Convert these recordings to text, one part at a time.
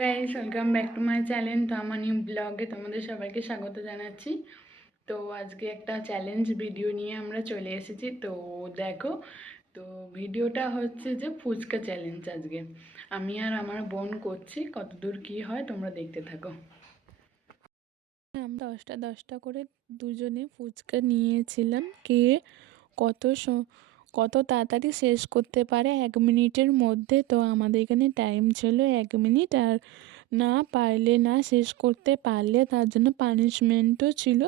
Guys, welcome back to my channel. তো আমার new ব্লগে তোমাদের সবাইকে স্বাগত জানাচ্ছি। তো আজকে একটা চ্যালেঞ্জ ভিডিও নিয়ে আমরা চলে এসেছি। তো দেখো, তো ভিডিওটা হচ্ছে যে ফুচকা চ্যালেঞ্জ। আজকে আমি আর আমার বোন করছি, কতদূর কি হয় তোমরা দেখতে থাকো। আমরা 10টা করে দুজনে ফুচকা নিয়েছিলাম, কে কত কত তাড়াতাড়ি শেষ করতে পারে 1 মিনিটের মধ্যে। তো আমাদের এখানে টাইম ছিল 1 মিনিট, আর না পারলে, না শেষ করতে পারলে তার জন্য পানিশমেন্টও ছিল।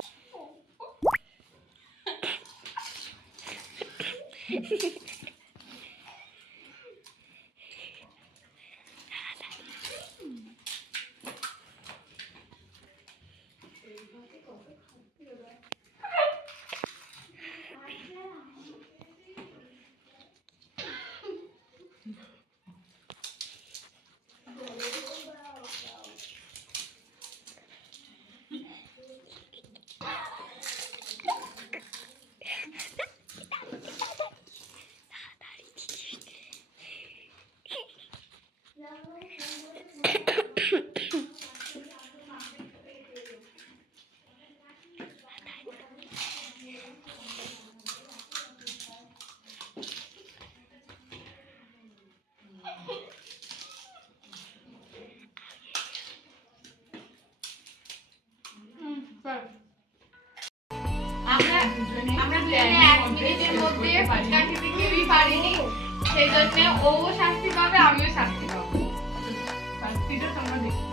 আমরা দুজনে 1 মিনিটের মধ্যে ফুচকা খেতে কেউই পারিনি, সেই জন্য ও শাস্তি পাবে, আমিও শাস্তি পাবো। শাস্তিটা তোমরা দেখো।